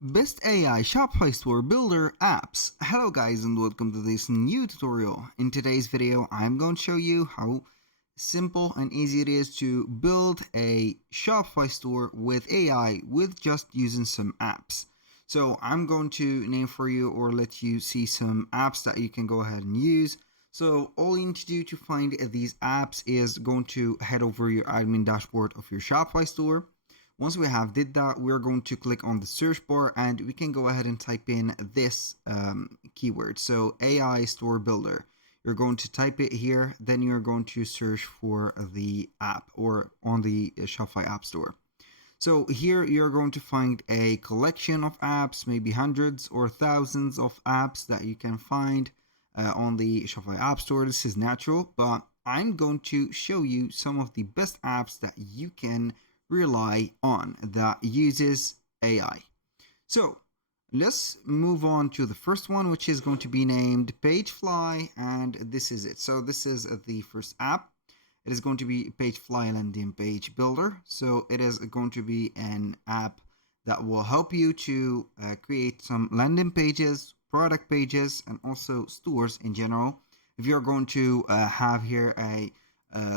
Best AI Shopify store builder apps. Hello guys and welcome to this new tutorial. In today's video I'm going to show you how simple and easy it is to build a Shopify store with AI with just using some apps. So I'm going to name for you or let you see some apps that you can go ahead and use. So all you need to do to find these apps is going to head over your admin dashboard of your Shopify store. Once we have did that, we're going to click on the search bar and we can go ahead and type in this keyword. So AI store builder. You're going to type it here, then you're going to search for the app or on the Shopify App Store. So here you're going to find a collection of apps, maybe hundreds or thousands of apps that you can find on the Shopify App Store. This is natural, but I'm going to show you some of the best apps that you can rely on that uses AI. So let's move on to the first one, which is going to be named Pagefly, and this is it. So this is the first app. It is going to be Pagefly Landing Page Builder. So it is going to be an app that will help you to create some landing pages, product pages, and also stores in general. If you're going to have here a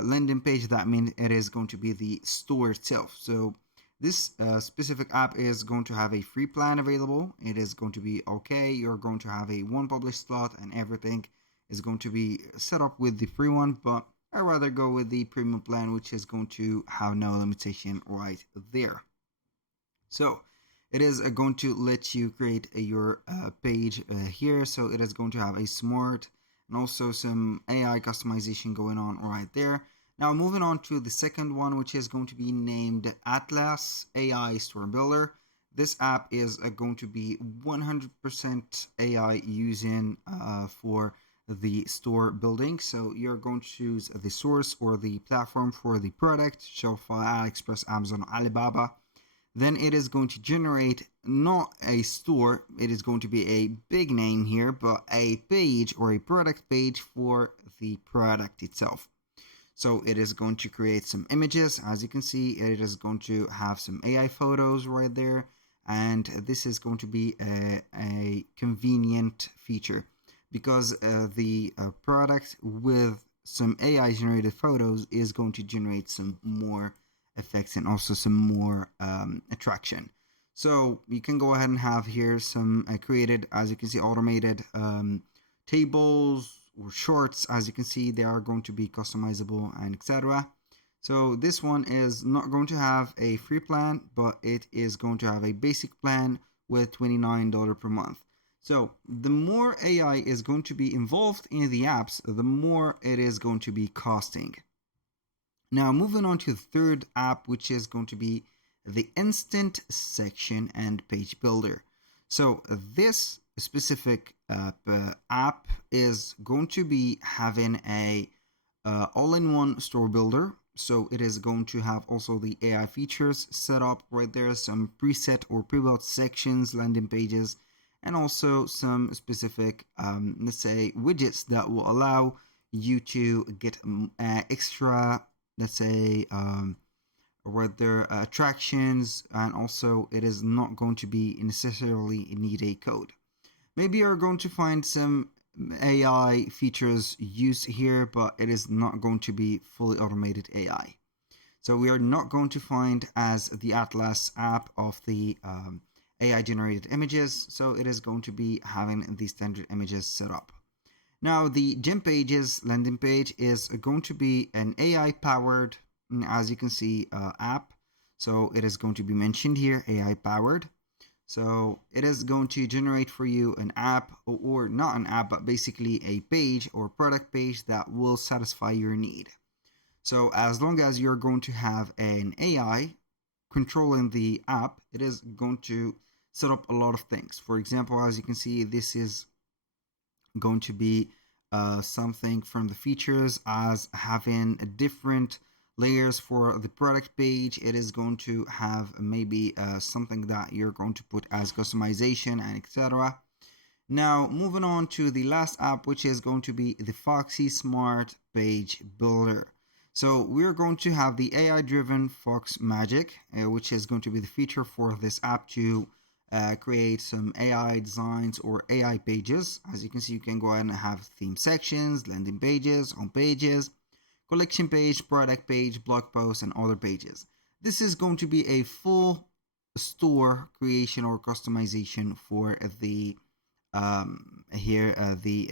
landing page, that means it is going to be the store itself. So this specific app is going to have a free plan available. It is going to be okay. You're going to have a one published slot and everything is going to be set up with the free one, but I'd rather go with the premium plan, which is going to have no limitation right there. So it is going to let you create your page here. So it is going to have a smart and also some AI customization going on right there. Now moving on to the second one, which is going to be named Atlas AI Store Builder. This app is going to be 100% AI using for the store building. So you're going to choose the source or the platform for the product, Shopify, AliExpress, Amazon, Alibaba. Then it is going to generate not a store, it is going to be a big name here, but a page or a product page for the product itself. So it is going to create some images. As you can see, it is going to have some AI photos right there. And this is going to be a convenient feature because the product with some AI generated photos is going to generate some more effects and also some more attraction. So you can go ahead and have here some created, as you can see, automated tables or shorts. As you can see, they are going to be customizable and etc. So this one is not going to have a free plan, but it is going to have a basic plan with $29 per month. So the more AI is going to be involved in the apps, the more it is going to be costing. Now moving on to the third app, which is going to be the Instant Section and Page Builder. So this specific app is going to be having a all-in-one store builder. So it is going to have also the AI features set up right there, some preset or pre-built sections, landing pages, and also some specific, let's say, widgets that will allow you to get extra, let's say, right there, attractions, and also it is not going to be necessarily need a code. Maybe you're going to find some AI features used here, but it is not going to be fully automated AI. So we are not going to find as the Atlas app of the AI generated images. So it is going to be having the standard images set up. Now the gem pages landing page is going to be an AI powered, as you can see, app. So it is going to be mentioned here, AI powered. So it is going to generate for you an app, or not an app, but basically a page or product page that will satisfy your need. So as long as you're going to have an AI controlling the app, it is going to set up a lot of things. For example, as you can see, this is going to be something from the features as having a different layers for the product page. It is going to have maybe something that you're going to put as customization and etc. Now moving on to the last app, which is going to be the Foxy Smart Page Builder. So we're going to have the AI driven Fox Magic, which is going to be the feature for this app to create some AI designs or AI pages. As you can see, you can go ahead and have theme sections, landing pages, home pages, collection page, product page, blog posts, and other pages. This is going to be a full store creation or customization for the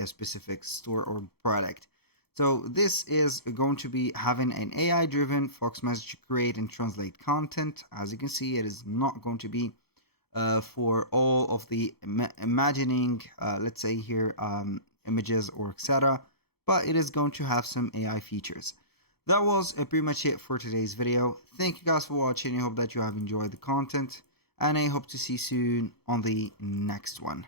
specific store or product. So this is going to be having an AI driven Fox message to create and translate content. As you can see, it is not going to be for all of the imagining, let's say here, images or etc. But it is going to have some AI features. That was pretty much it for today's video. Thank you guys for watching. I hope that you have enjoyed the content, and I hope to see you soon on the next one.